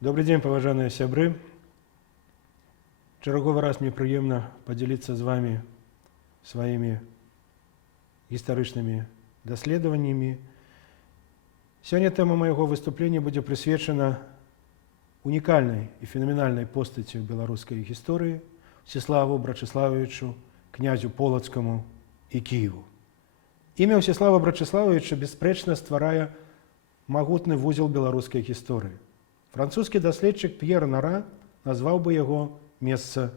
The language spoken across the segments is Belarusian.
Добрый день, поважаныя сябры. Чарговы раз мне прыемна падзяліцца з вами сваімі гістарычнымі даследаваннямі. Сёння тэма майго выступлення будзе прысвечана унікальнай і фенаменальнай постаці ў беларускай гісторыі Всеславу Брачыславовичу, князю Полацкаму і Кіеву. Імя Всеслава Брачыславовича бясспрэчна стварае магутны вузел беларускай гісторыі. Французскі даследчык П'ер Нара назваў бы яго месца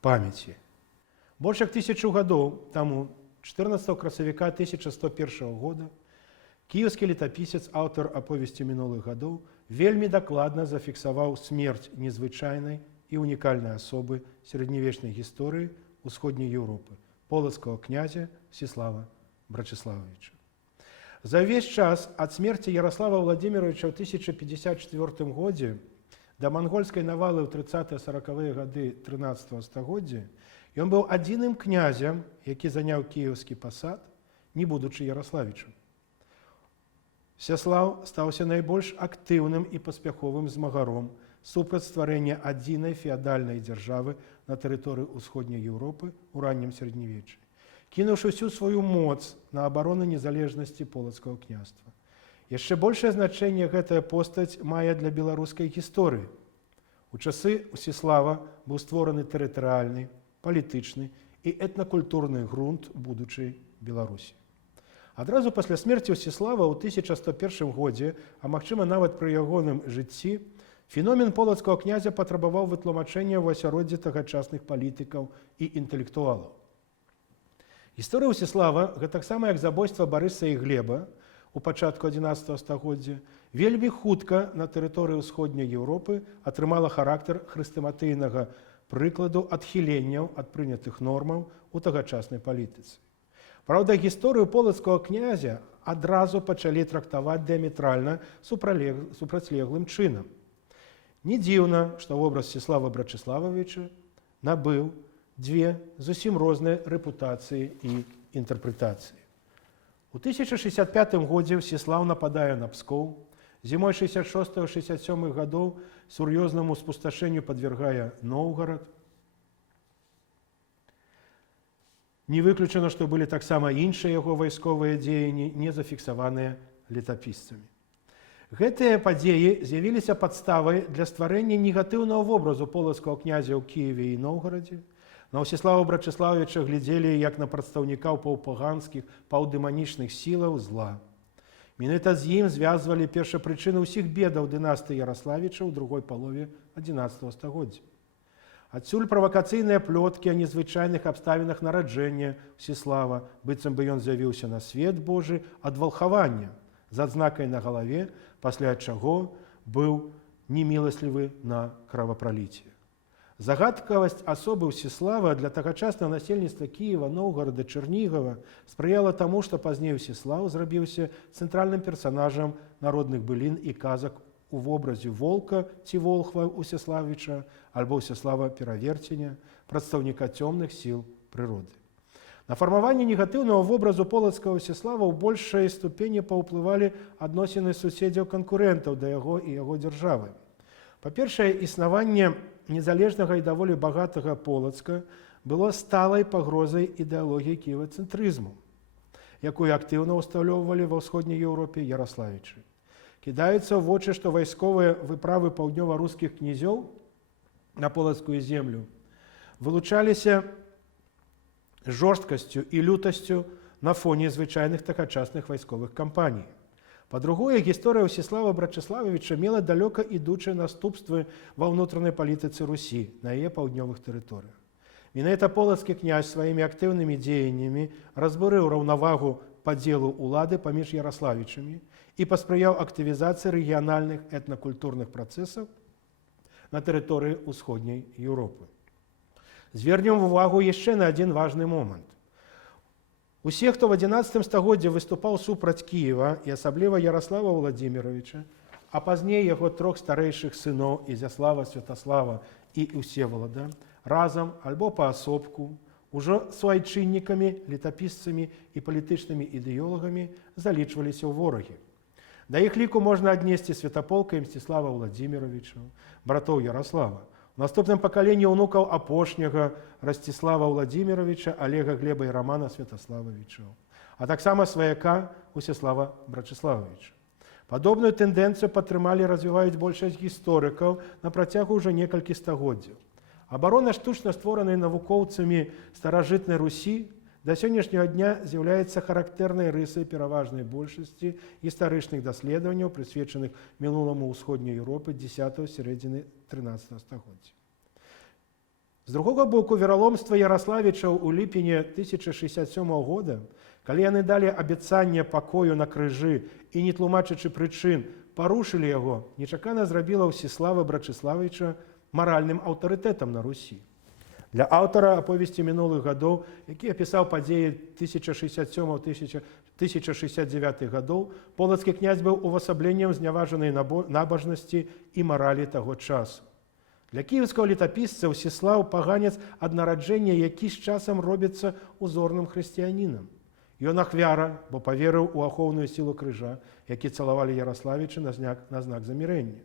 памяці. Больш як 1000 гадоў таму, 14 красавіка 1101 года, кіеўскі летапісец, аўтар аповесці мінулых гадоў, вельмі дакладна зафіксаваў смерць незвычайнай і унікальнай асобы сярэднявечнай гісторыі ўсходняй Еўропы, полацкага князя Всеслава Брачыславовича. За ўвесь час ад смерці Ярослава Владимировича ў 1054 годзе да мангольскай навалы ў 30-40-е гады 13 стагоддзя ён быў адзіным князем, які заняў кіеўскі пасад, не будучы Ярославічам. Всеслав стаўся найбольш актыўным і паспяховым змагаром супраць стварэння адзінай феадальнай дзяржавы на тэрыторыі ўсходняй Еўропы ў раннім сярэднявеччы, кінуўшы ўсю сваю моц на абарону незалежнасці полацкага княства. Яшчэ большае значэнне гэтая постаць мае для беларускай гісторыі. У часы Всеслава быў створаны тэрытарыяльны, палітычны і этнакультурны грунт будучай Беларусі. Адразу пасля смерці Всеслава ў 1101 годзе, а магчыма нават пры ягоным жыцці, феномен полацкага князя патрабаваў вытлумачэння ў асяроддзі тагачасных палітыкаў і інтэлектуалаў. Гісторыя Всеслава, гэтаксама як забойства Барыса і Глеба у пачатку 11 стагоддзя, вельмі хутка на тэрыторыі ўсходняй Еўропы атрымала характар хрэстаматыйнага прыкладу адхіленняў ад прынятых нормаў у тагачаснай палітыцы. Праўда, гісторыю полацкага князя адразу пачалі трактаваць дыаметральна супрацьлеглым чынам. Не дзіўна, што вобраз Всеслава Брачыславовича набыў дзве зусім розныя рэпутацыі і інтэрпрэтацыі. У 1065 годзе Всеслав нападае на Пскоў, зімой 66-67 гадоў сур'ёзнаму спусташэнню падвяргае Новгарад. Не выключана, што былі таксама іншыя яго вайсковыя дзеянні, не зафіксаваныя летапісцамі. Гэтыя падзеі з'явіліся падставай для стварэння негатыўнага вобразу полацкага князя ў Кіеве і Новгарадзе. На Всеслава Брачыславовича глядзелі як на прадстаўнікаў паўпаганскіх, паўдэманічных сілаў зла. Менавіта з ім звязвалі першапрычыны ўсіх бедаў дынастыі Ярославіча ў другой палове 11 стагоддзя. Адсюль правакацыйныя плёткі о незвычайных абставінах нараджэння Всеслава, быццам бы ён з'явіўся на свет Божы ад валхавання, з адзнакай на галаве, пасля чаго быў неміласлівы на кровапраліцце. Загадкавасць асобы Всеслава для тагачаснага насельніцтва Кіева, Новгарада, Чэрнігава спрыяла таму, што пазней Всеслав зрабіўся цэнтральным персанажам народных былін і казак у вобразе волка ці волхва Всеславіча альбо Всеслава Пераверценя, прадстаўніка цёмных сіл прыроды. На фармаванне негатыўнага вобразу полацкага Всеслава ў большай ступені паўплывалі адносіны суседзяў-канкурэнтаў да яго і яго дзяржавы. Па-першае, існаванне незалежнага і даволі багатага Полацка было сталай пагрозай ідэалогіі кіевацэнтрызму, якую актыўна ўсталёўвалі ва ўсходняй Еўропе Ярославічы. Кідаецца ў вочы, што вайсковыя выправы паўднёва-рускіх князёў на полацкую землю вылучаліся жорсткасцю і лютасцю на фоне звычайных тагачасных вайсковых кампаній. Па-другое, гісторыя Всеслава Брачыславовича мела далёка ідучыя наступствы ва ўнутранай палітыцы Русі на яе паўднёвых тэрыторыях. Менавіта полацкі князь сваімі актыўнымі дзеяннямі разбурыў раўнавагу падзелу ўлады паміж Ярославічамі і паспрыяў актывізацыі рэгіянальных этнакультурных працэсаў на тэрыторыі ўсходняй Еўропы. Звернем увагу яшчэ на адзін важны момант. Усе, хто в 11 стагоддзі выступаў супраць Кіева і асабліва Ярослава Владимировича, а пазней яго трох старэйшых сыноў Ізяслава, Святаслава і Усевалада, разам альбо паасобку, ужо суайчыннікамі, летапісцамі і палітычнымі ідэолагамі залічваліся ў ворагі. Да іх ліку можна аднесці Святаполка і Мсціслава Владзіміровіча, братоў Ярослава. У наступным пакаленні ўнукаў апошняга Расціслава Владзіміровіча, Олега, Глеба і Романа Святаславовічаў, а таксама сваяка Усяслава Брачыславовіча. Падобную тэндэнцыю падтрымалі і развіваюць большасць гісторыкаў на працягу ўжо некалькі стагоддзяў. Абарона штучна створанай навукоўцамі старажытнай Русі да сённяшняга дня з'яўляецца характэрнай рысай пераважнай большасці гістарычных даследаванняў, прысвечаных мінуламу ўсходняй Еўропы 10-го сярэдзіны 13 стагоддзя. З другога боку, вераломства Яраславічаў у ліпені 1067 года, калі яны далі абяцанне пакою на крыжы і, не тлумачачы прычын, парушылі яго, нечакана зрабіла Мсціслава Брачыславовіча маральным аўтарытэтам на Русі. Для аўтара аповесці мінулых гадоў, які апісаў падзеі 1067-1069 гадоў, полацкі князь быў увасабленнем зняважанай набожнасці і маралі таго часу. Для кіеўскага летапісца Мсціслаў паганец ад нараджэння, які з часам робіцца узорным хрысціянінам. Ён ахвяра, бо паверыў у ахоўную сілу крыжа, які цалавалі Яраславіча на знак замірэння.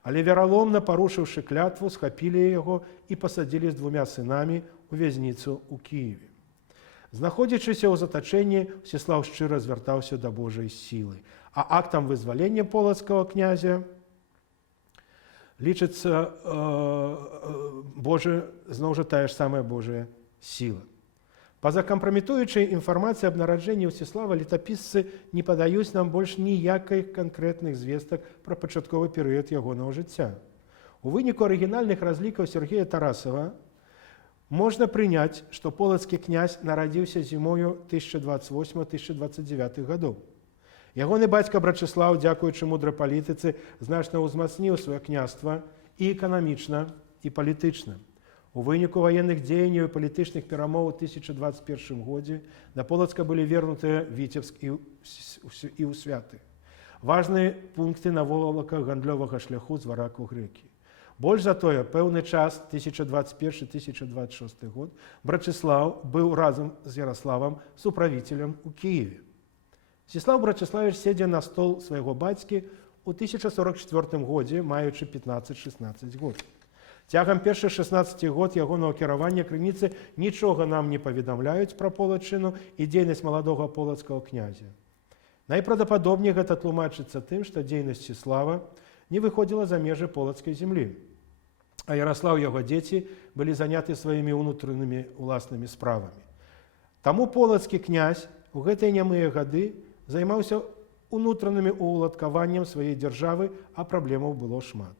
Але вераломна, парушыўшы клятву, схапілі яго і пасадзілі з 2 сынамі ў вязніцу ў Кіеве. Знаходзячыся ў затачэнні, Мсціслаў шчыра звяртаўся да Божай сілы, а актам вызвалення полацкага князя лічыцца зноў жа тая ж самая Божая сіла. Па-за кампраметуючай інфармацыі аб нараджэнні Мсціслава летапісцы не падаюць нам больш ніякай канкрэтных звестак пра пачатковы перыяд ягонага жыцця. У выніку арыгінальных разлікаў Сергея Тарасава можна прыняць, што полацкі князь нарадзіўся зімою 1028-1029 гадоў. Ягоны бацька Брачыслаў, дзякуючы мудрай палітыцы, значна ўзмацніў сваё княства і эканамічна, і палітычна. У выніку ваенных дзеянняў і палітычных перамоў у 1021 годзе да Полацка былі вернутыя Віцебск і Ўсвяты. Важныя пункты наволака гандлёвага шляху з вараку грэкі. Больш за тое, пэўны час, 1021-1026 год, Брачыслаў быў разам з Яраславам суправіцелем у Кіеве. Мсціслаў Брачыславіч седзе на стол свайго бацькі ў 1044 годзе, маючы 15-16 год. Цягам першых 16 год ягонага кіравання крыніцы нічога нам не паведамляюць пра полачыну і дзейнасць маладога полацкага князя. Найпраўдападобней гэта тлумачыцца тым, што дзейнасць Мсціслава не выходзіла за межы полацкай зямлі, а Яраслаў і яго дзеці былі заняты сваімі ўнутранымі уласнымі справамі. Таму полацкі князь у гэтыя нямыя гады займаўся ўнутранымі ўладкаваннем сваёй дзяржавы, а праблемаў было шмат.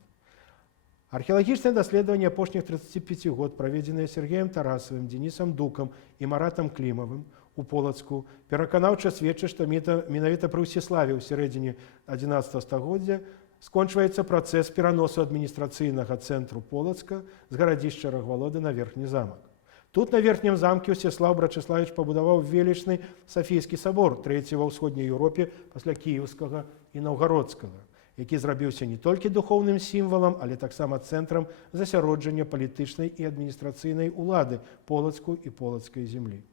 Археалагічныя даследаванні апошніх 35 год, праведзеныя Сергеем Тарасавым, Денісам Дукам і Маратам Клімавым у Полацку, пераканаўча сведчаць, што менавіта пры Мсціславе ў сярэдзіне 11 стагоддзя скончваецца працэс пераносу адміністрацыйнага цэнтру Полацка з гарадзішча Рагвалоды на верхні замак. Тут на верхнім замке Мсціслаў Брачыславіч пабудаваў велічны Сафійскі сабор, трэці ва ўсходняй Еўропе пасля кіеўскага і наўгародскага, які зрабіўся не толькі духоўным сімвалам, але таксама цэнтрам засяроджання палітычнай і адміністрацыйнай улады Полацку і полацкай зямлі.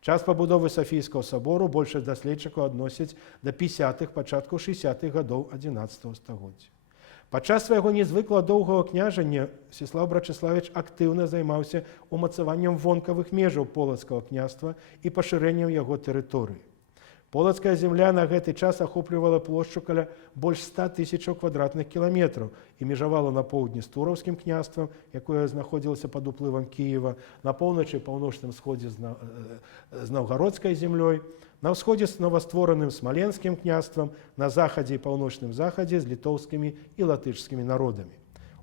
Час пабудовы Сафійскага сабору большасць даследчыкаў адносяць да 50-х, пачатку 60-х гадоў 11 стагоддзя. Падчас свайго незвыкла доўгага княжання Мсціслаў Брачыславіч актыўна займаўся умацаваннем вонкавых межаў полацкага княства і пашырэннем яго тэрыторыі. Полацкая земля на гэты час ахоплівала плошчу каля больш 100 000 квадратных кіламетраў і межавала на поўдні з Тураўскім княствам, якое знаходзілася пад уплывам Кіева, на поўначы і паўночным сходзе з Наўгародскай землёй, на ўсходзе з новаствораным Смаленскім княствам, на захадзе і паўночным захадзе з літоўскімі і латышскімі народамі.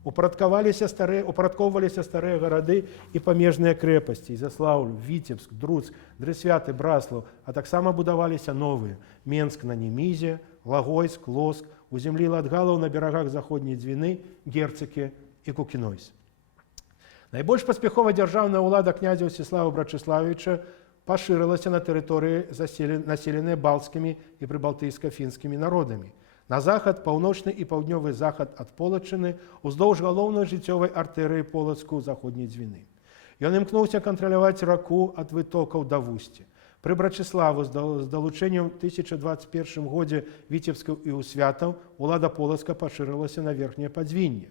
Упарадкоўваліся старыя гарады і памежныя крэпасці: Ізяслаўль, Віцебск, Друцк, Дрысвяты, Браслаў, а таксама будаваліся новыя: Менск на Немізе, Лагойск, Лоск, у зямлі латгалаў на берагах заходняй Двіны, Герцыкі і Кукінойс. Найбольш паспяхова дзяржаўная ўлада князя Мсціслава Брачыславіча пашырылася на тэрыторыі, населеныя балцкімі і прыбалтыйска-фінскімі народамі. На захад, паўночны і паўднёвы захад ад Полачыны, уздоўж галоўнай жыццёвай артэрыі Полацку заходняй Двіны. Ён імкнуўся кантраляваць раку ад вытокаў да вусця. Пры Брачыславу з далучэннем 1021 годзе віцебскаў і ўсвятаў улада полацка пашырылася на верхняе падзвінне.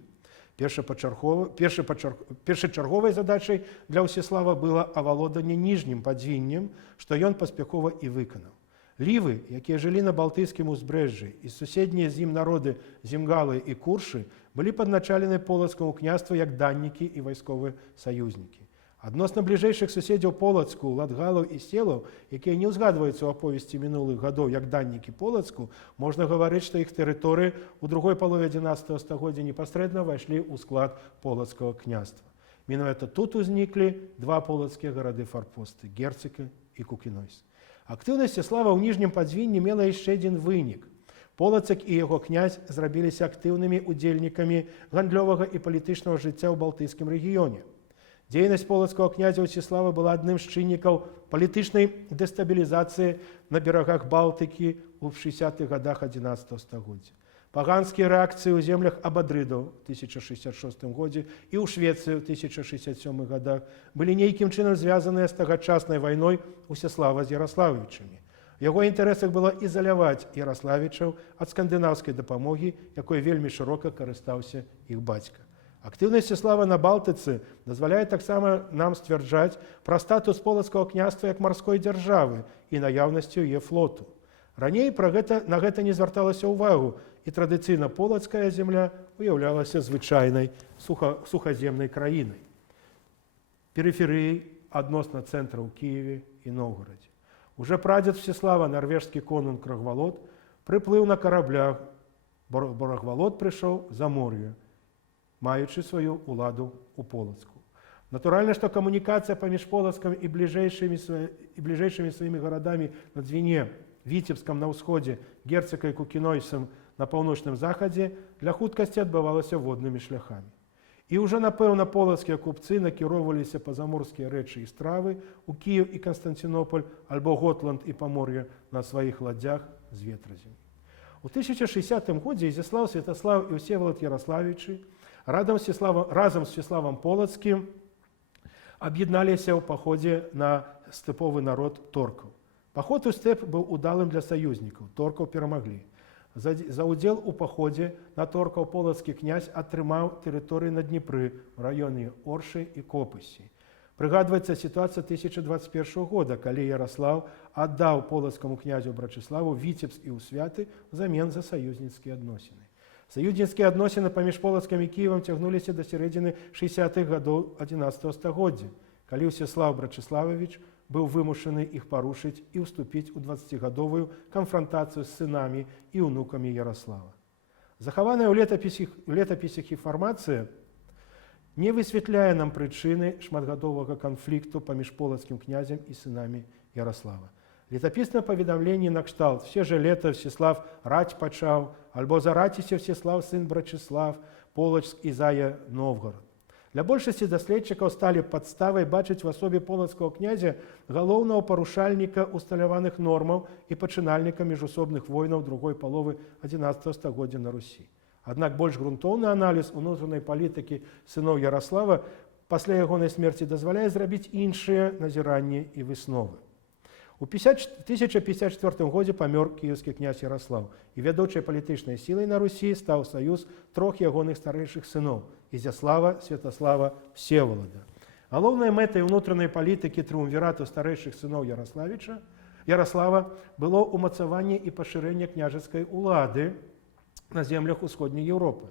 Першачарговай задачай для Ўсеслава было авалоданне ніжнім падзвіннем, што ён паспяхова і выканаў. Лівы, якія жылі на Балтыйскім узбярэжжы, і суседнія з ім народы зімгалы і куршы, былі падначалены полацкаму княству як даннікі і вайсковыя саюзнікі. Адносна бліжэйшых суседзяў полацку, латгалаў і селаў, якія не ўзгадваюцца ў аповесці мінулых гадоў як даннікі полацку, можна гаварыць, што іх тэрыторыі ў другой палове 11 стагоддзя непасрэдна ўвайшлі ў склад полацкага княства. Менавіта тут узніклі два полацкія гарады-фарпосты – Герцека і Кукінойс. Актыўнасць Всеслава ў ніжнім падзвінні мела яшчэ адзін вынік. Полацак і яго князь зрабіліся актыўнымі удзельнікамі гандлёвага і палітычнага жыцця ў Балтыйскім рэгіёне. Дзейнасць полацкага князя Ўсеслава была адным з чыннікаў палітычнай дэстабілізацыі на берагах Балтыкі ў 60-х гадах 11 стагоддзя. Паганскія рэакцыі ў землях абадрыдаў у 1066 годзе і ў Швецыі ў 1067 годах былі нейкім чынам звязаныя з тагачаснай вайной Усеслава з Яраславічамі. У яго інтарэсах было ізаляваць Яраславічаў ад скандынаўскай дапамогі, якой вельмі шырока карыстаўся іх бацька. Актыўнасць Всеслава на Балтыцы дазваляе таксама нам сцвярджаць пра статус полацкага княства як марской дзяржавы і наяўнасцю яе флоту. Раней на гэта не звярталася ўвагу, і традыцыйна полацкая земля уяўлялася звычайнай сухаземнай краінай. Перыферыяй адносна цэнтра ў Кіеве і Новгарадзе. Уже прадзед Всеслава, нарвежскі конунг Рагвалод, прыплыў на караблях, бо Рагвалод прыйшоў за мор'я, маючы сваю ўладу ў Полацку. Натуральна, што камунікацыя паміж Полацкам і бліжэйшымі сваімі гарадамі на Двіне, Віцебскам на ўсходзе, Герцека і Кукінойсам на паўночным захадзе для хуткасці адбывалася воднымі шляхамі. І ўжо, напэўна, полацкія купцы накіроўваліся па заморскія рэчы і стравы ў Кіев і Канстанцінополь альбо Готланд і Памор'е на сваіх ладдзях з ветразямі. У 1060 годзе Ізяслаў, Святаслаў і Всевалад Яраславічы разам з Всеславам Полацкім аб'ядналіся ў паходзе на стэповы народ торкаў. Паход у стэп быў удалым для саюзнікаў, торкаў перамаглі. За ўдзел у паходзе на торкаў полацкі князь атрымаў тэрыторыі на Дніпры ў раёне Оршы і Копысі. Прыгадваецца сітуацыя 1021 года, калі Яраслаў аддаў полацкаму князю Брачыславу Віцебск і Ўсвяты ўзамен за саюзніцкія адносіны. Саюзніцкія адносіны паміж Полацкам і Кіевам цягнуліся да сярэдзіны 60-х гадоў 11 стагоддзя, калі Всеслав Брачыслававіч быў вымушаны іх парушыць і ўступіць у 20-гадовую канфрантацыю з сынамі і ўнукамі Яраслава. Захаваная ў летапісях інфармацыя не высвятляе нам прычыны шматгадовага канфлікту паміж полацкім князем і сынамі Яраслава. Летапіснае паведамленне накшталт «Все же лето Всеслав рать пачаў» альбо «Зараціся Всеслав сын Брачыслав, Полацк і зая Новгород». Для большасці даследчыкаў сталі падставай бачыць у асобе полацкага князя галоўнага парушальніка усталяваных нормаў і пачынальніка міжусобных войнаў другой паловы 11 стагоддзя на Русі. Аднак больш грунтоўны аналіз унутранай палітыкі сыноў Яраслава пасля ягонай смерці дазваляе зрабіць іншыя назіранні і высновы. У 1054 годзе памёр кіеўскі князь Яраслаў, і вядучай палітычнай сілай на Русі стаў саюз трох ягоных старэйшых сыноў – Ізяслава, Святаслава, Всевалада. Галоўнай мэтай унутранай палітыкі трыумвірату старэйшых сыноў Яраслава было ўмацаванне і пашырэнне княжацкай улады на землях усходняй Еўропы.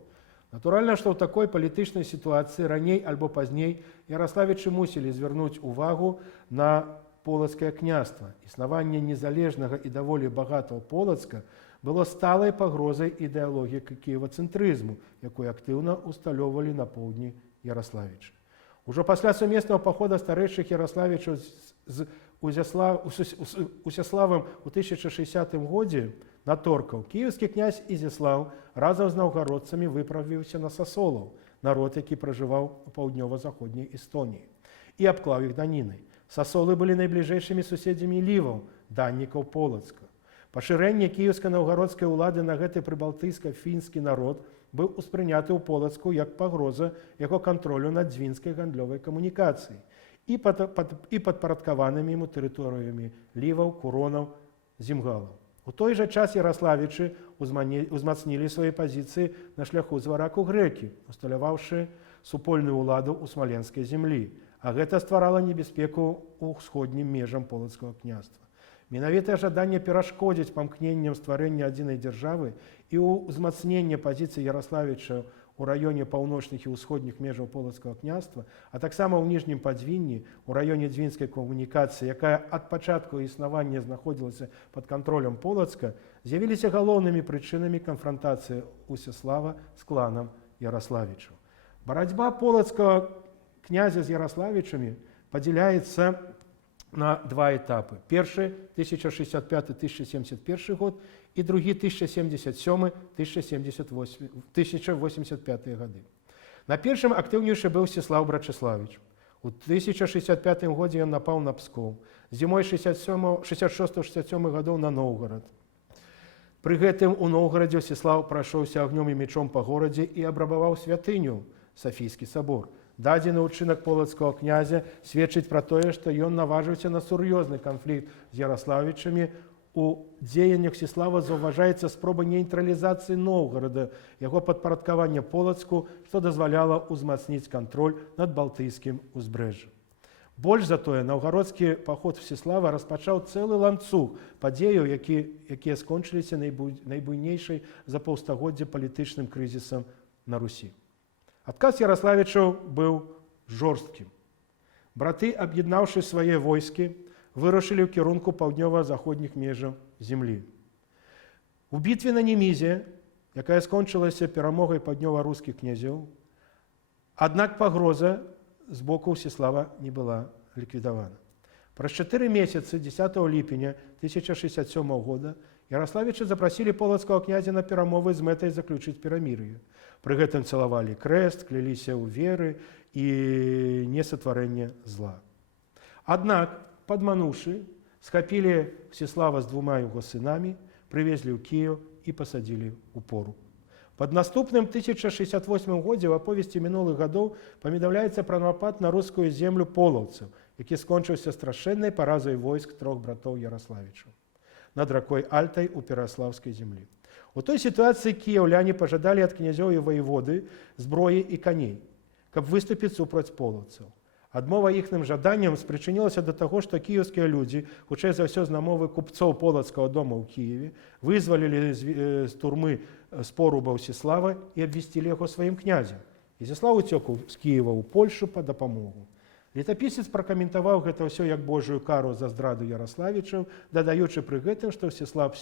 Натуральна, што ў такой палітычнай сітуацыі раней альбо пазней Яраславічы мусілі звярнуць увагу на полацкае княства. Існаванне незалежнага і даволі багатого Полацка было сталай пагрозай ідэалогіі кіевацэнтрызму, якую актыўна усталёўвалі на поўдні Яраславічы. Ужо пасля сумеснага пахода старэйшых Яраславічаў з Усяславам у 1060 годзе на торкаў кіеўскі князь Ізяслаў разам з наўгародцамі выправіўся на сасолаў, народ, які пражываў у паўднёва-заходняй Эстоніі, і абклаў іх данінай. Сасолы былі найбліжэйшымі суседзямі ліваў, даннікаў Полацка. Пашырэнне кіеўска-наўгародскай улады на гэты прыбалтыйска-фінскі народ быў успрыняты ў Полацку як пагроза яго кантролю над дзвінскай гандлёвай камунікацыяй. і падпарадкаванымі яму тэрыторыямі ліваў, куронаў, зімгалаў. У той жа час яраславічы узмацнілі свае пазіцыі на шляху звараку грэкі, усталяваўшы супольную ўладу ў смаленскай зямлі, а гэта стварала небяспеку ў ўсходнім межам полацкага княства. Менавітае жаданне перашкодзіць памкненням стварэння адзінай дзяржавы і ўзмацнення пазіцый яраславіча у раёне паўночных і ўсходніх межаў полацкага княства, а таксама ў ніжнім падзвінні, у раёне дзвінскай камунікацыі, якая ад пачатку існавання знаходзілася пад кантролем Полацка, з'явіліся галоўнымі прычынамі канфрантацыі Усяслава з кланам Яраславічаў. Барацьба полацкага князя з яраславічамі падзяляецца на два этапы. Першы 1065-1071 год і другі 1077-1085 гады. На першым актыўнейшы быў Всеслаў Брачыславіч. У 1065 годзе ён напаў на Пскоў, зімой 66-67 гадоў на Новгарад. Пры гэтым у Новгарадзе Всеслаў прайшоўся агнём і мечом па горадзе і абрабаваў святыню, Сафійскі сабор. Дадзены ўчынак полацкага князя сведчыць пра тое, што ён наважыўся на сур'ёзны канфлікт з яраславічамі. У дзеяннях Всеслава заўважаецца спроба нейтралізацыі Новгарада, яго падпарадкавання Полацку, што дазваляла ўзмацніць кантроль над балтыйскім узбярэжжам. Больш за тое, наўгародскі паход Всеслава распачаў цэлы ланцуг падзеяў, якія скончыліся найбуйнейшай за паўстагоддзя палітычным крызісам на Русі. Адказ яраславічаў быў жорсткім. Браты, аб'яднаўшы свае войскі, вырушылі ў кірунку паўднёва-заходніх межаў зямлі. У бітве на Немізе, якая скончылася перамогай паўднёва-рускіх князёў, аднак пагроза з боку Всеслава не была ліквідавана. Праз 4 месяцы 10 ліпеня 1067 года яраславічы запрасілі полацкага князя на перамовы з мэтай заключыць перамір'е. Пры гэтым цалавалі крэст, кляліся ў веры і несатварэнне зла. Аднак, падмануўшы, схапілі Всеслава з 2 яго сынамі, прывезлі ў Кіеў і пасадзілі ў пору. Пад наступным 1068 годзе ў аповесці мінулых гадоў паведамляецца пра напад на рускую землю полаўцаў, які скончыўся страшэннай паразай войск 3 братоў яраславічаў над ракой Альтай у пераслаўскай землі. У той сітуацыі кіяўляне пажадалі ад князёў і ваеводы зброі і каней, каб выступіць супроць полаўцаў. Адмова іхным жаданням спрычынілася да таго, што кіеўскія людзі, хутчэй за ўсё з намовы купцоў полацкага дома ў Кіеве, вызвалілі з турмы споруба Всеслава і абвесцілі яго сваім князем. Ізяслаў уцёк з Кіева ў Польшу па дапамогу. Летапісец пракаментаваў гэта ўсё як божую кару за здраду яраславічаў, дадаючы пры гэтым, што Всеслаў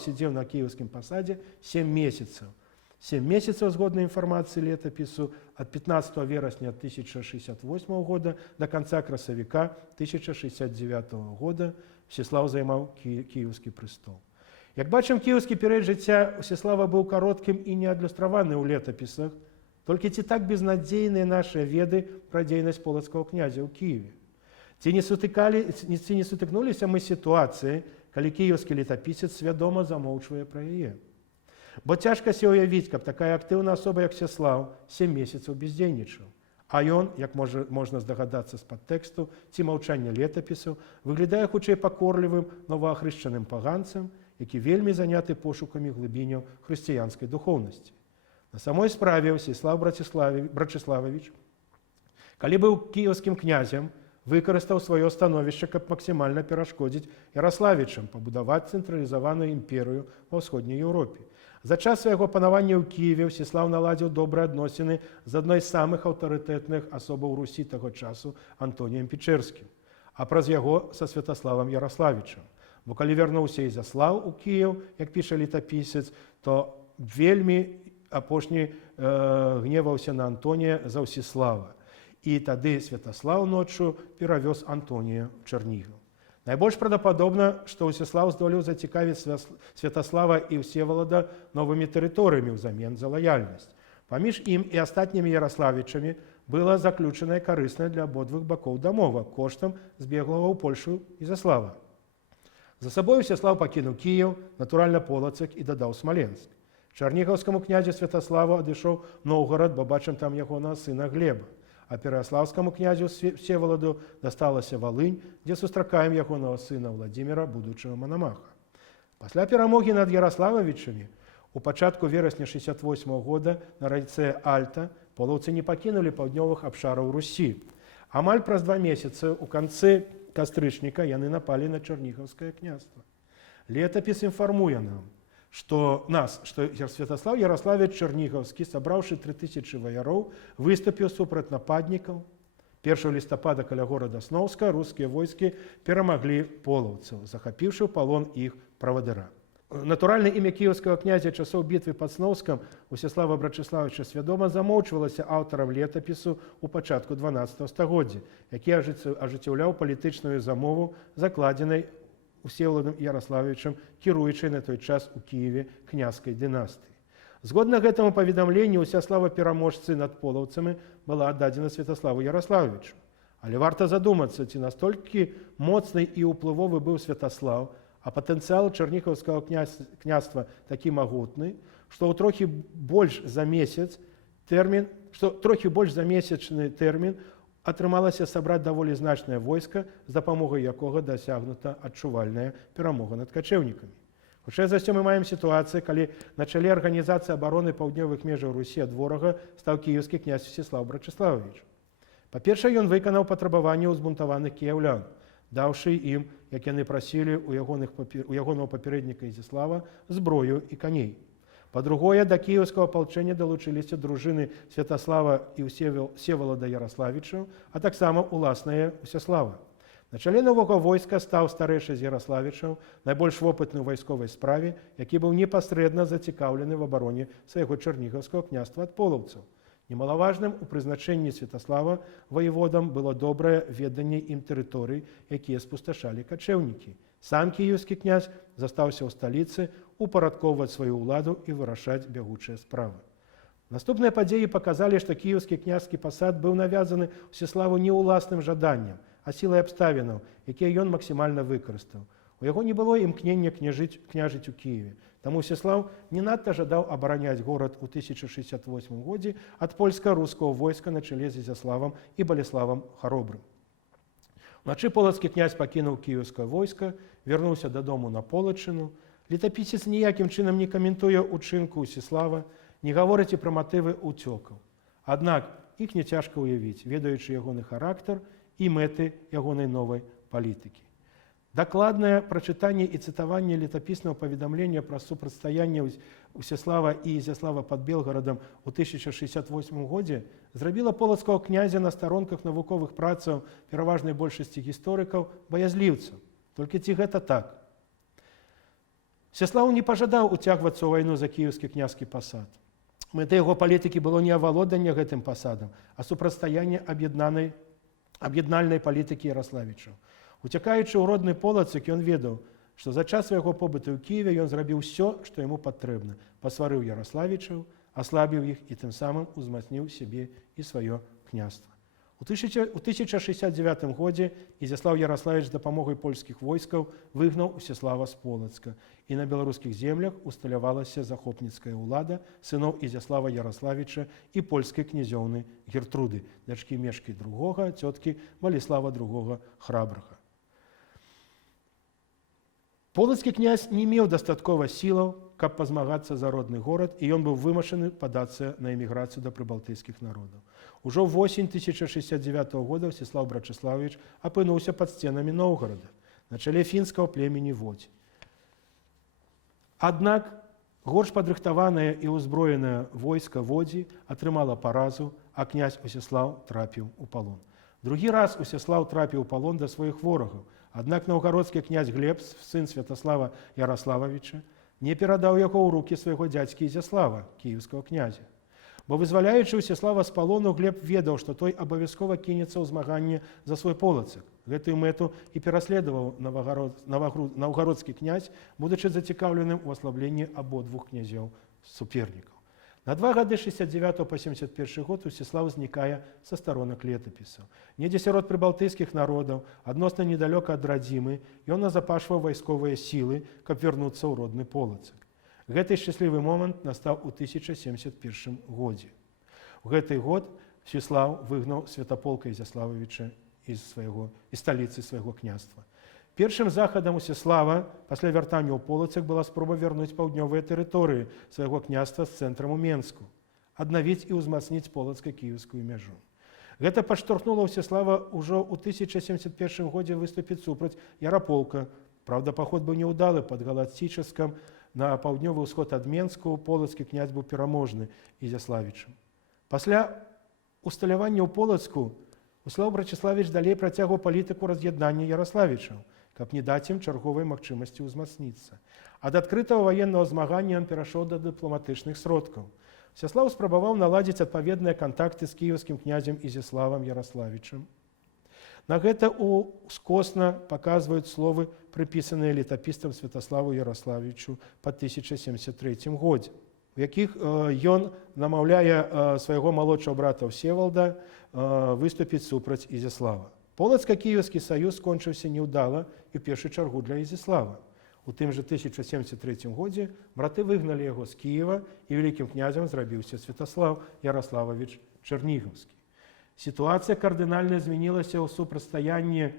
сидзеў на кіеўскім пасадзе 7 месяцаў. 7 месяцаў, згодна інфармацыі летапісу, ад 15 верасня 1068 года да канца красавіка 1069 года Всеслаў займаў кіеўскі прэстол. Як бачым, кіеўскі перыяд жыцця Всеслава быў кароткім і не адлюстраваны ў летапісах, толькі ці так безнадзейныя нашыя веды пра дзейнасць полацкага князя ў Кіеве? Ці не сутыкнуліся мы сітуацыі, калі кіеўскі летапісец свядома замоўчвае пра яе? Бо цяжка сі ўявіць, каб такая актыўная асоба, як Всеслаў, 7 месяцаў бездзейнічаў. А ён, як можна здагадацца з падтэксту ці маўчання летапісаў, выглядае хутчэй пакорлівым новаахрышчаным паганцам, які вельмі заняты пошукамі глыбіняў хрысціянскай духоўнасці. На самой справе Всеслаў Брачыслававіч, калі быў кіеўскім князем, выкарыстаў сваё становішча, каб максімальна перашкодзіць яраславічам пабудаваць цэнтралізаваную імперыю ва ўсходняй Еўропе. За час свайго панавання ў Кіеве Всеслаў наладзіў добрыя адносіны з адной з самых аўтарытэтных асобаў Русі таго часу Антоніем Печэрскім, а праз яго са Святаславам Яраславічам. Бо калі вярнуўся Ізяслаў у Кіеў, як піша летапісец, то вельмі апошні гневаўся на Антонія за Всеслава. І тады Святаслаў ноччу перавёз Антонія ў Чарнігаў. Найбольш правдападобна, што Всеслаў здолеў зацікавіць Святаслава і Всевалада новымі тэрыторыямі ўзамен за лаяльнасць. Паміж ім і астатнімі яраславічамі была заключаная карысная для абодвух бакоў дамова коштам збеглага ў Польшу Ізяслава. За сабой Всеслаў пакінуў Кіеў, натуральна Полацак і дадаў Смаленск. Чарнігаўскаму князю Святаславу адышоў Новгарад, бо бачым там ягонага сына Глеба. а пераслаўскаму князю Всеваладу дасталася Валынь, дзе сустракаем ягонага сына Владзіміра, будучага Манамаха. Пасля перамогі над Яраслававічамі у пачатку верасня 68 года на райце Альта полаўцы не пакінулі паўднёвых абшараў Русі. Амаль праз 2 месяцы у канцы кастрычніка яны напалі на Чарнігаўскае княства. Летапіс інфармуе нам, што Святаслаў Яраславіч Чарнігаўскі, сабраўшы 3000 ваяроў, выступіў супраць нападнікаў. 1 лістапада каля горада Сноўска рускія войскі перамаглі полаўцаў, захапіўшы ў палон іх правадыра. Натуральна, імя кіеўскага князя часоў бітвы пад Сноўскам Усяслава Брачыславіча свядома замоўчвалася аўтарам летапісу ў пачатку 12 стагоддзя, які ажыццяўляў палітычную замову, закладзенай Усеваладам Яраславічам, кіруючай на той час у Кіеве княскай дынастыі. Згодна гэтаму паведамленню, уся слава пераможцы над полаўцамі была аддадзена Святаславу Яраславічу. Але варта задумацца, ці настолькі моцны і ўплывовы быў Святаслаў, а патэнцыял Чарнігаўскага княства такі магутны, што трохі больш за месячны тэрмін атрымалася сабраць даволі значнае войска, з дапамогай якога дасягнута адчувальная перамога над качэўнікамі. Хутчэй за ўсё мы маем сітуацыю, калі на чале арганізацыі абароны паўднёвых межаў Русі ад ворага стаў кіеўскі князь Всеслаў Брачыслававіч. Па-першае, ён выканаў патрабаванні ўзбунтаваных кіяўлян, даўшы ім, як яны прасілі у ягонага папярэдніка Ізяслава, зброю і каней. Па-другое, да кіеўскага апалчэння далучыліся дружыны Святаслава і Всевалада Яраславічаў, а таксама уласнае Усяслава. На чале новага войска стаў старэйшы з Яраславічаў, найбольш вопытны ў вайсковай справе, які быў непасрэдна зацікаўлены в абароне свайго Чарнігаўскага княства ад полаўцаў. Немалаважным у прызначэнні Святаслава ваеводам было добрае веданне ім тэрыторый, якія спусташалі качэўнікі. Сам кіеўскі князь застаўся ў сталіцы упарадкоўваць сваю ўладу і вырашаць бягучыя справы. Наступныя падзеі паказалі, што кіеўскі княжскі пасад быў навязаны Всеславу не ўласным жаданнем, а сілай абставінаў, якія ён максімальна выкарыстаў. У яго не было імкнення княжыць у Кіеве. Таму Всеслаў не надта жадаў абараняць горад у 1068 годзе ад польска-рускага войска на чале з Ізяславам і Балеславам Харобрым. Уначы полацкі князь пакінуў кіеўскае войска, вярнуўся дадому на Полачыну. Летапісец ніякім чынам не каментуе учынку Усяслава, не гаворыць і пра матывы ўцёкаў. Аднак іх не цяжка ўявіць, ведаючы ягоны характар і мэты ягонай новай палітыкі. Дакладнае прачытанне і цытаванне летапіснага паведамлення пра супрацьстаянне Усяслава і Ізяслава пад Белгарадам у 1068 годзе зрабіла полацкага князя на старонках навуковых працаў пераважнай большасці гісторыкаў баязліўцам. Толькі ці гэта так? Всеслаў не пажадаў уцягвацца ў вайну за кіеўскі княжскі пасад. Мэтай яго палітыкі было не авалоданне гэтым пасадам, а супрацьстаянне аб'яднальнай палітыкі Яраславічаў. Уцякаючы ў родны Полацак, ён ведаў, што за час свайго побыту ў Кіеве ён зрабіў усё, што яму патрэбна, пасварыў Яраславічаў, аслабіў іх і тым самым узмацніў сябе і сваё княства. У 1069 годзе Ізяслаў Яраславіч з дапамогай польскіх войскаў выгнаў Усяслава з Полацка, і на беларускіх землях усталявалася захопніцкая ўлада сыноў Ізяслава Яраславіча і польскай князёўны Гертруды, дачкі Мешкі II, цёткі Балеслава II Храбрага. Полацкі князь не меў дастаткова сілаў, каб пазмагацца за родны горад, і ён быў вымушаны падацца на эміграцыю да прыбалтыйскіх народаў. Ужо восень 1069 года Всеслаў Брачыславіч апынуўся пад сценамі Новгарада, на чале фінскага племені Водзь. Аднак горш падрыхтаванае і ўзброенае войска Водзі атрымала паразу, а князь Усяслаў трапіў у палон. Другі раз Усяслаў трапіў у палон да сваіх ворагаў, аднак наўгародскі князь Глеб, сын Святаслава Яраслававіча, не перадаў яго ў рукі свайго дзядзькі Ізяслава, кіеўскага князя. Бо вызваляючы Усяслава з палону, Глеб ведаў, што той абавязкова кінецца ў змаганне за свой Полацак. Гэтую мэту і пераследаваў наўгародскі князь, будучы зацікаўленым у аслабленні абодвух князёў супернікаў. На 2 гады 69 па 71 год Усяслаў знікае са старонак летапісаў. Недзе сярод прыбалтыйскіх народаў, адносна недалёка ад радзімы, ён назапашваў вайсковыя сілы, каб вярнуцца ў родны Полацак. Гэты шчаслівы момант настаў у 1071 годзе. У гэты год Всеслав выгнаў Святаполка Ізяславовича из столицы свайго княства. Першым захадам Всеслава пасля вяртання ў Полацак была спроба вярнуць паўднёвыя тэрыторыі свайго княства з цэнтрам у Менску, аднавіць і ўзмацніць полацка-кіеўскую мяжу. Гэта падштурхнула Всеслава ўжо ў 1071 годзе выступіць супраць Яраполка. Правда, паход быў неўдалы. Пад Галацічаскам на паўднёвы ўсход ад Менску полацкі князь быў пераможны Ізяславічам. Пасля усталявання ў Полацку Услаў Брачыславіч далей працягваў палітыку раз'яднання яраславічаў, каб не даць ім чарговай магчымасці ўзмацніцца. Ад адкрытага ваеннага змагання ён перайшоў да дыпламатычных сродкаў. Всеслаў спрабаваў наладзіць адпаведныя кантакты з кіеўскім князем Ізяславам Яраславічам. На гэта ускосна паказваюць словы, прыпісаныя летапісцам Святаславу Яраславічу па 1073 годзе, у якіх ён намаўляе свайго малодшага брата Всевалда выступіць супраць Ізяслава. Полацка-кіеўскі саюз скончыўся неўдала і ў першую чаргу для Ізяслава. У тым жа 1073 годзе браты выгналі яго з Кіева і вялікім князем зрабіўся Святаслав Яраславович Чарнігаўскі. Сітуацыя кардынальна змянілася ў супрацьстаянні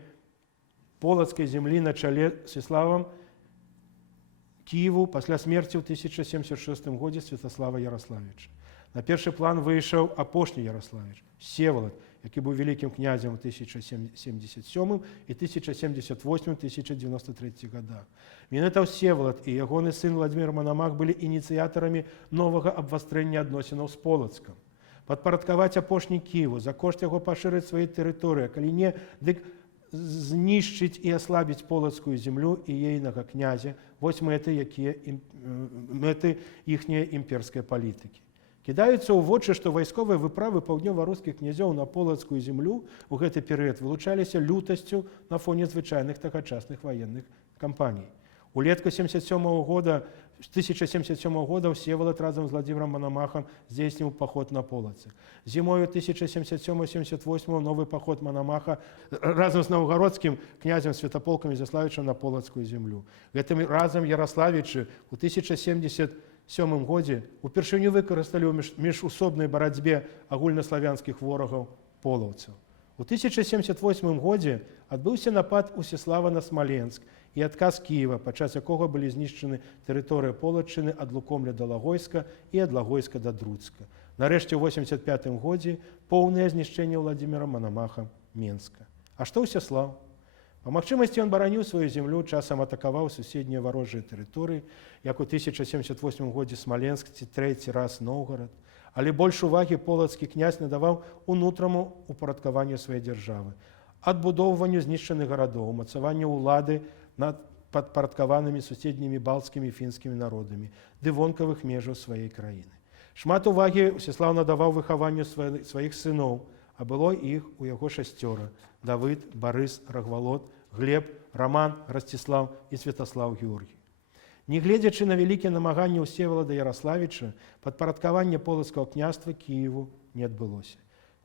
полацкай зямлі на чале з Всеславам Кіеву пасля смерці ў 1076 годзе Святаслава Яраславіча. На першы план выйшаў апошні Яраславіч, Всевалад, які быў вялікім князем у 1077 і 1078-1093 годах. Менавіта Всевалад і ягоны сын Владзімір Манамах былі ініцыятарамі новага абвастрэння адносінаў з Полацкам. Падпарадкаваць апошні Кіеву, за кошт яго пашырыць свае тэрыторыі, калі не, дык знішчыць і аслабіць полацкую зямлю і ейнага князя. Вось мэты іхняй імперскай палітыкі. Кідаюцца ў вочы, што вайсковыя выправы паўднёва-рускіх князёў на полацкую зямлю ў гэты перыяд вылучаліся лютасцю на фоне звычайных тагачасных ваенных кампаній. Улетку 1777 года Всевалад разам з Владзімірам Манамахам здзейсніў паход на Полацак. Зімою 1077-78 новы паход Манамаха разам з новгарадскім князем Святаполкам Ізяславічам на полацкую зямлю. Гэтым разам Яраславічы ў 1077 годзе упершыню выкарысталі ў міжусобнай барацьбе агульнаславянскіх ворагаў полаўцаў. У 1078 годзе адбыўся напад Усеслава на Смаленск і адказ Кіева, падчас якога былі знішчаны тэрыторыі Полаччыны ад Лукомля да Лагойска і ад Лагойска да Друцка. Нарэшце ў 85 годзе поўнае знішчэнне Владзіміра Манамаха Менска. А што Всеслав? Па магчымасці ён бараніў сваю зямлю, часам атакаваў суседнія варожыя тэрыторыі, як у 1078 годзе Смаленск ці трэці раз Новгарад. Але больш увагі полацкі князь надаваў унутраму упарадкаванню сваёй дзяржавы, адбудоўванню знішчаных гарадоў, умацаванню ўлады над падпарадкаванымі суседнімі балцкімі і фінскімі народамі, ды вонкавых межаў сваёй краіны. Шмат увагі Всеслав надаваў выхаванню сваіх сыноў, а было іх у яго 6: Давыд, Барыс, Рагвалод, Глеб, Роман, Ростислав і Святаслав Георгій. Нягледзячы на вялікія намаганні Всевалада Яраславіча, падпарадкаванне полацкага княства Кіеву не адбылося.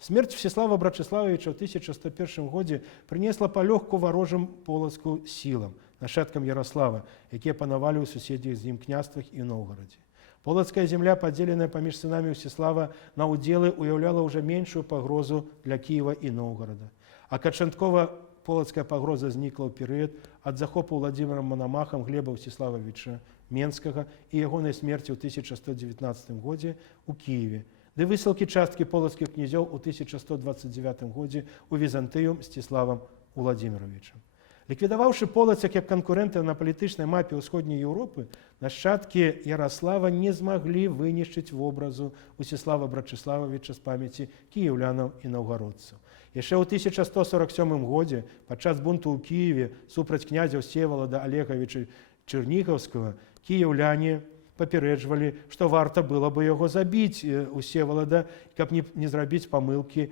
Смерць Всеслава Брачыславовича ў 1101 годзе прынесла палёгку варожым полацку сілам, нашчадкам Яраслава, якія панавалі ў суседніх з ім княствах і Новгарадзе. Полацкая земля, падзеленая паміж сынамі Всеслава на ўдзелы, уяўляла ўжо меншую пагрозу для Кіева і Новгарада. А канчаткова полацкая пагроза знікла ў перыяд ад захопу Владзімірам Манамахам Глеба Всеславовича Менскага і ягонай смерці ў 1119 годзе ў Кіеве, ды высылкі часткі полацкіх князёў у 1129 годзе ў Візантыю Мсціславам Уладзіміровичам. Ліквідаваўшы Полацак як канкурэнта на палітычнай мапе ўсходняй Еўропы, нашчадкі Яраслава не змаглі вынішчыць вобразу Усеслава Брачыславовича з памяці кіеўлянаў і наўгародцаў. Яшчэ ў 1147 годзе, падчас бунту ў Кіеве супраць князя Всевалада Алегавіча Чарнігаўскага, кіеўляне папярэджвалі, што варта было бы яго забіць Всевалада, каб не зрабіць памылкі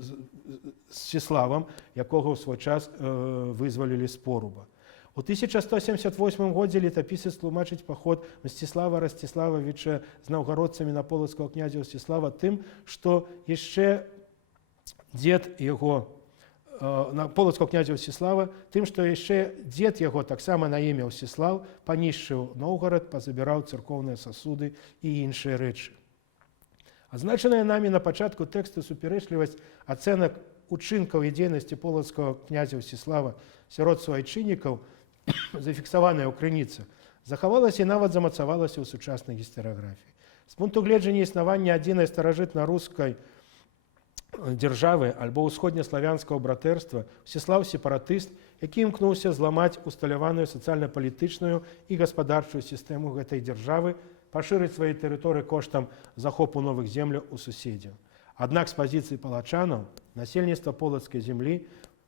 з Всеславам, якога ў свой час вызвалілі з поруба. У 1178 годзе летапісец тлумачыць паход Мсціслава Ростиславовича з наўгародцамі на полацкага князя Всеслава тым, што яшчэ дзед яго на полацкага князя Всеслава, тым, што яшчэ дзед яго таксама на імя Всеслав панішчыў Новгарад, пазабіраў царкоўныя сасуды і іншыя рэчы. Азначаная нами на пачатку тэксту супярэчлівасць ацэнак учынкаў і дзейнасці полацкага князя Мсціслава сярод суайчыннікаў, зафіксаваная ў крыніцах, захавалася і нават замацавалася ў сучаснай гістарыяграфіі. З пункту гледжання існавання адзінай старажытна-рускай дзяржавы альбо ўсходнеславянскага братэрства, Мсціслаў сепаратыст, які імкнуўся зламаць усталяваную сацыяльна-палітычную і гаспадарчую сістэму гэтай дзяржавы, пашырыць свае тэрыторыі коштам захопу новых земляў у суседзяў. Аднак з пазіцыі палачанаў насельніцтва полацкай зямлі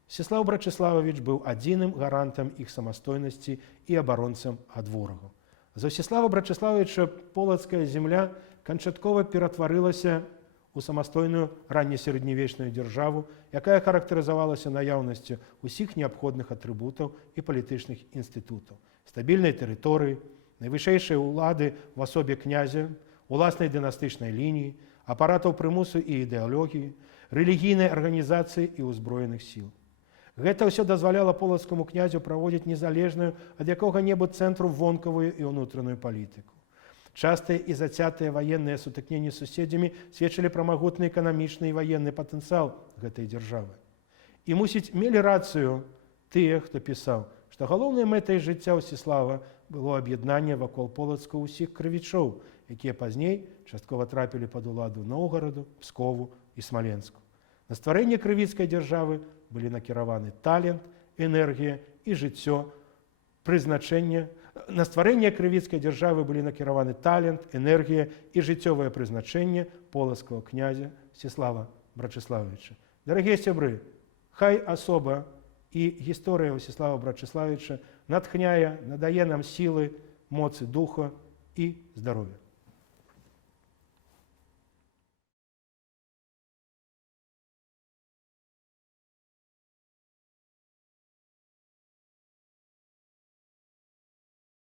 Мсціслаў Брачыслававіч быў адзіным гарантам іх самастойнасці і абаронцам ад ворагаў. За Мсціслава Брачыслававіча полацкая земля канчаткова ператварылася у самастойную раннесярэднявечную дзяржаву, якая характарызавалася наяўнасцю ўсіх неабходных атрыбутаў і палітычных інстытутаў, стабільнай тэрыторыі, найвышэйшай улады в асобе князя, уласнай дынастычнай лініі, апаратаў прымусу і ідэалогіі, рэлігійнай арганізацыі і ўзброеных сіл. Гэта ўсё дазваляла полацкаму князю праводзіць незалежную ад якога-небудзь цэнтру вонкавую і ўнутраную палітыку. Частыя і зацятыя ваенныя сутыкненні з суседзямі сведчылі пра магутны эканамічны і ваенны патэнцыял гэтай дзяржавы. І, мусіць, мелі рацыю тыя, хто пісаў, што галоўнай мэтай жыцця Мсціслава было аб'яднанне вакол Полацка ўсіх крывічоў, якія пазней часткова трапілі пад уладу Новгараду, Пскову і Смаленску. На стварэнне крывіцкай дзяржавы былі накіраваны талент, энергія і жыццё, прызначэнне. На стварэнне крывіцкай дзяржавы былі накіраваны талент, энергія і жыццёвае прызначэнне полацкага князя Мсціслава Брачыслававіча. Дарагія сябры, хай асоба і гісторыя Мсціслава Брачыслававіча натхняе, надае нам сілы, моцы духа і здароўя.